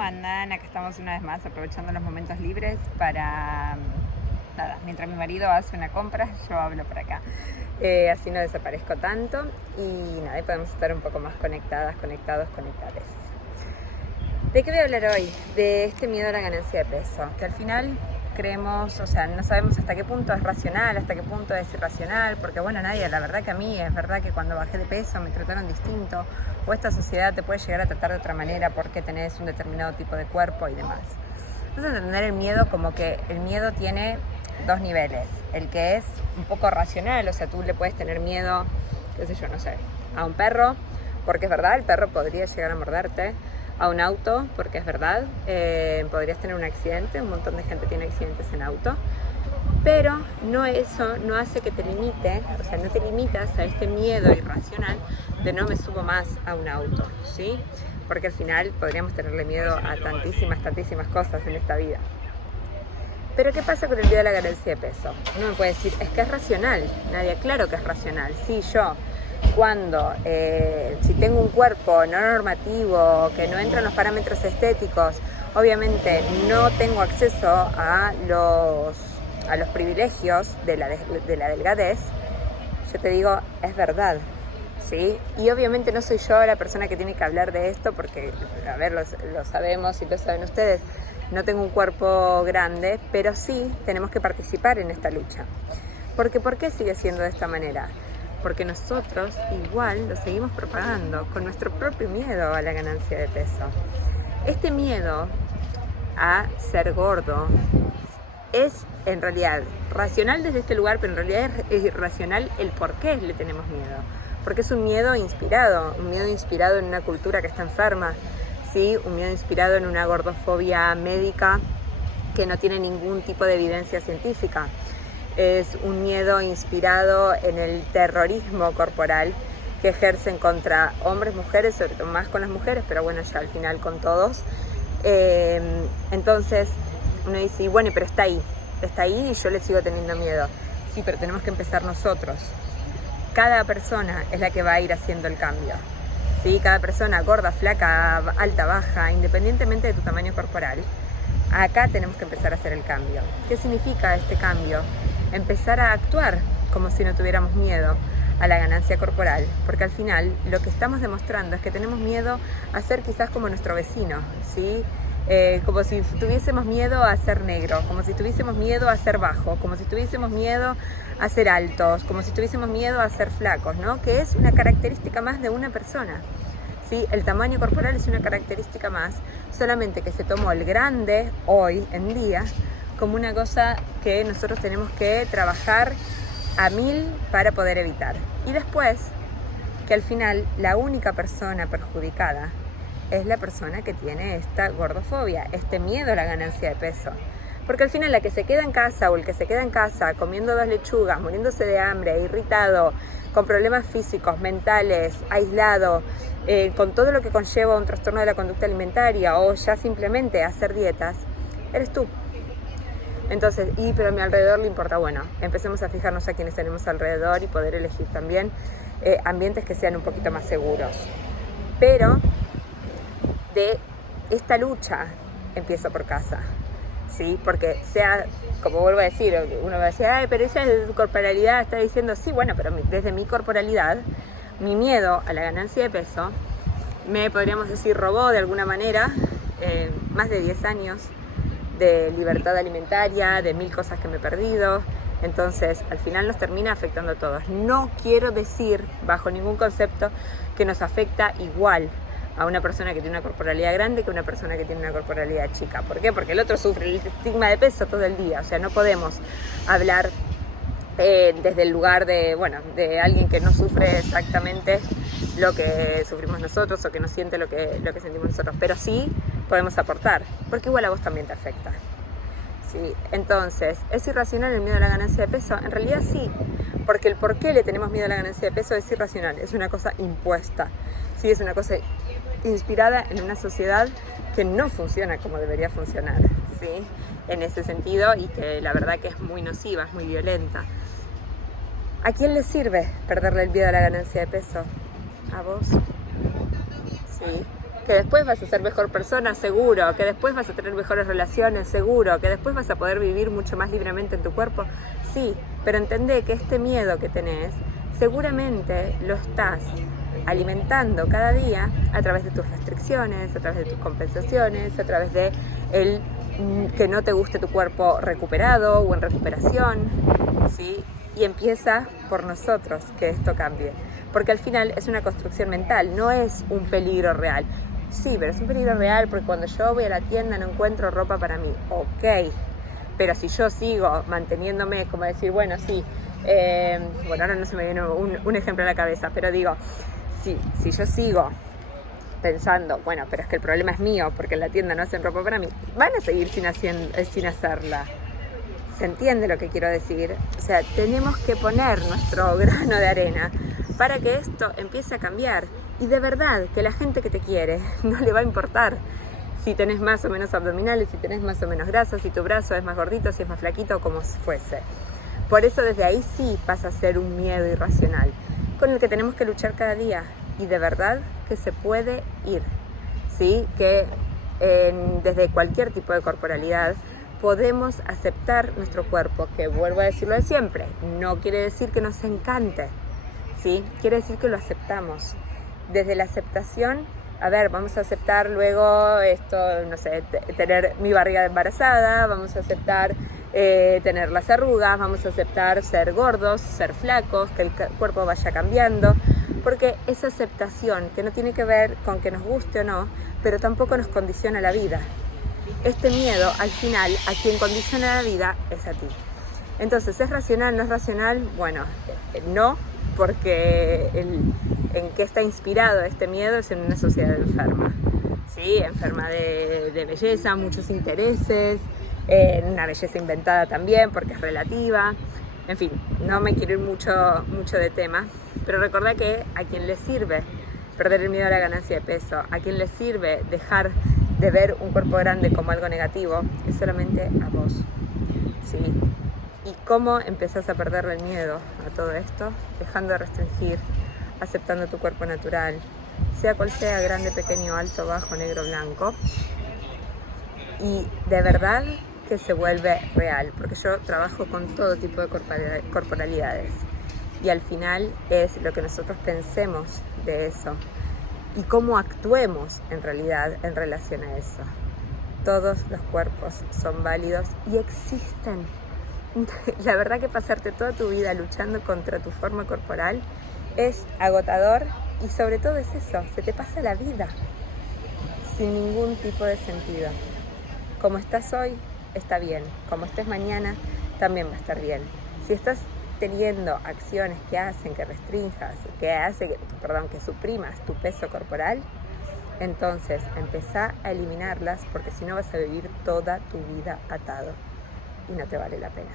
¿Cómo andan? Acá estamos una vez más aprovechando los momentos libres para, nada, mientras mi marido hace una compra, yo hablo por acá. Así no desaparezco tanto y nada, y podemos estar un poco más conectadas, conectados, conectades. ¿De qué voy a hablar hoy? De este miedo a la ganancia de peso, que al final creemos, o sea, no sabemos hasta qué punto es racional, hasta qué punto es irracional, porque bueno, nadie, la verdad que a mí es verdad que cuando bajé de peso me trataron distinto, o esta sociedad te puede llegar a tratar de otra manera porque tenés un determinado tipo de cuerpo y demás. Entonces entender el miedo como que el miedo tiene dos niveles, el que es un poco racional, o sea, tú le puedes tener miedo, qué sé yo, no sé, a un perro, porque es verdad, el perro podría llegar a morderte, a un auto, porque es verdad, podrías tener un accidente, un montón de gente tiene accidentes en auto, pero no, eso no hace que te limite, o sea, no te limitas a este miedo irracional de no me subo más a un auto, ¿sí? Porque al final podríamos tenerle miedo a tantísimas cosas en esta vida. Pero ¿qué pasa con el miedo a la ganancia de peso? Uno me puede decir, es que es racional, Nadia, claro que es racional, sí, yo cuando, si tengo un cuerpo no normativo, que no entra en los parámetros estéticos, obviamente no tengo acceso a los privilegios de la delgadez, yo te digo, es verdad, ¿sí? Y obviamente no soy yo la persona que tiene que hablar de esto, porque, a ver, lo sabemos y lo saben ustedes, no tengo un cuerpo grande, pero sí tenemos que participar en esta lucha. Porque ¿por qué sigue siendo de esta manera? Porque nosotros igual lo seguimos propagando con nuestro propio miedo a la ganancia de peso. Este miedo a ser gordo es en realidad racional desde este lugar, pero en realidad es irracional el por qué le tenemos miedo. Porque es un miedo inspirado en una cultura que está enferma, ¿sí? Un miedo inspirado en una gordofobia médica que no tiene ningún tipo de evidencia científica. Es un miedo inspirado en el terrorismo corporal que ejercen contra hombres, mujeres, sobre todo más con las mujeres, pero bueno, ya al final con todos. Entonces uno dice, bueno, pero está ahí y yo le sigo teniendo miedo. Sí, pero tenemos que empezar nosotros. Cada persona es la que va a ir haciendo el cambio. ¿Sí? Cada persona, gorda, flaca, alta, baja, independientemente de tu tamaño corporal, acá tenemos que empezar a hacer el cambio. ¿Qué significa este cambio? Empezar a actuar como si no tuviéramos miedo a la ganancia corporal, porque al final lo que estamos demostrando es que tenemos miedo a ser quizás como nuestro vecino, ¿sí? Como si tuviésemos miedo a ser negro, como si tuviésemos miedo a ser bajo, como si tuviésemos miedo a ser altos, como si tuviésemos miedo a ser flacos, ¿no? Que es una característica más de una persona, ¿sí? El tamaño corporal es una característica más, solamente que se tomó el grande hoy en día como una cosa que nosotros tenemos que trabajar a 1000 para poder evitar. Y después, que al final la única persona perjudicada es la persona que tiene esta gordofobia, este miedo a la ganancia de peso. Porque al final la que se queda en casa o el que se queda en casa comiendo 2 lechugas, muriéndose de hambre, irritado, con problemas físicos, mentales, aislado, con todo lo que conlleva un trastorno de la conducta alimentaria o ya simplemente hacer dietas, eres tú. Entonces, pero a mi alrededor le importa, bueno, empecemos a fijarnos a quienes tenemos alrededor y poder elegir también ambientes que sean un poquito más seguros. Pero de esta lucha empieza por casa, ¿sí? Porque sea, como vuelvo a decir, uno va a decir, ay, pero ella desde su corporalidad está diciendo, sí, bueno, pero desde mi corporalidad, mi miedo a la ganancia de peso, me podríamos decir robó de alguna manera más de 10 años de libertad alimentaria, de 1000 cosas que me he perdido. Entonces, al final nos termina afectando a todos. No quiero decir, bajo ningún concepto, que nos afecta igual a una persona que tiene una corporalidad grande que a una persona que tiene una corporalidad chica. ¿Por qué? Porque el otro sufre el estigma de peso todo el día. O sea, no podemos hablar desde el lugar de alguien que no sufre exactamente lo que sufrimos nosotros o que no siente lo que sentimos nosotros. Pero sí podemos aportar, porque igual a vos también te afecta. ¿Sí? Entonces, ¿es irracional el miedo a la ganancia de peso? En realidad sí, porque el por qué le tenemos miedo a la ganancia de peso es irracional, es una cosa impuesta, ¿sí? Es una cosa inspirada en una sociedad que no funciona como debería funcionar, ¿sí? En ese sentido, y que la verdad que es muy nociva, es muy violenta. ¿A quién le sirve perderle el miedo a la ganancia de peso? ¿A vos? ¿Sí? que después vas a ser mejor persona, seguro, que después vas a tener mejores relaciones, seguro, que después vas a poder vivir mucho más libremente en tu cuerpo, sí, pero entendé que este miedo que tenés, seguramente lo estás alimentando cada día a través de tus restricciones, a través de tus compensaciones, a través de el que no te guste tu cuerpo recuperado o en recuperación, ¿sí? Y empieza por nosotros que esto cambie, porque al final es una construcción mental, no es un peligro real. Sí, pero es un peligro real porque cuando yo voy a la tienda no encuentro ropa para mí, ok, pero si yo sigo manteniéndome, como decir, bueno, sí, bueno, ahora no se me viene un ejemplo a la cabeza, pero digo, si yo sigo pensando, bueno, pero es que el problema es mío porque en la tienda no hacen ropa para mí, van a seguir sin hacerla. ¿Se entiende lo que quiero decir? O sea, tenemos que poner nuestro grano de arena para que esto empiece a cambiar. Y de verdad, que la gente que te quiere no le va a importar si tenés más o menos abdominales, si tenés más o menos grasa, si tu brazo es más gordito, si es más flaquito, como fuese. Por eso desde ahí sí pasa a ser un miedo irracional, con el que tenemos que luchar cada día. Y de verdad que se puede ir, ¿sí? Que desde cualquier tipo de corporalidad podemos aceptar nuestro cuerpo, que vuelvo a decirlo de siempre, no quiere decir que nos encante, ¿sí? Quiere decir que lo aceptamos. Desde la aceptación, a ver, vamos a aceptar luego esto, no sé, tener mi barriga embarazada, vamos a aceptar tener las arrugas, vamos a aceptar ser gordos, ser flacos, que el cuerpo vaya cambiando, porque esa aceptación que no tiene que ver con que nos guste o no, pero tampoco nos condiciona la vida. Este miedo, al final, a quien condiciona la vida es a ti. Entonces, ¿es racional? ¿No es racional? Bueno, no, porque en qué está inspirado este miedo es en una sociedad enferma, ¿sí? Enferma de belleza, muchos intereses, una belleza inventada también porque es relativa. En fin, no me quiero ir mucho de tema, pero recordá que a quien le sirve perder el miedo a la ganancia de peso, a quien le sirve dejar de ver un cuerpo grande como algo negativo, es solamente a vos, ¿sí? ¿Y cómo empezás a perderle el miedo a todo esto? Dejando de restringir, aceptando tu cuerpo natural, sea cual sea, grande, pequeño, alto, bajo, negro, blanco, y de verdad que se vuelve real, porque yo trabajo con todo tipo de corporalidades y al final es lo que nosotros pensemos de eso y cómo actuemos en realidad en relación a eso. Todos los cuerpos son válidos y existen. La verdad que pasarte toda tu vida luchando contra tu forma corporal es agotador y sobre todo es eso, se te pasa la vida sin ningún tipo de sentido. Como estás hoy, está bien. Como estés mañana, también va a estar bien. Si estás teniendo acciones que hacen que restringas, que suprimas tu peso corporal, entonces empezá a eliminarlas porque si no vas a vivir toda tu vida atado y no te vale la pena.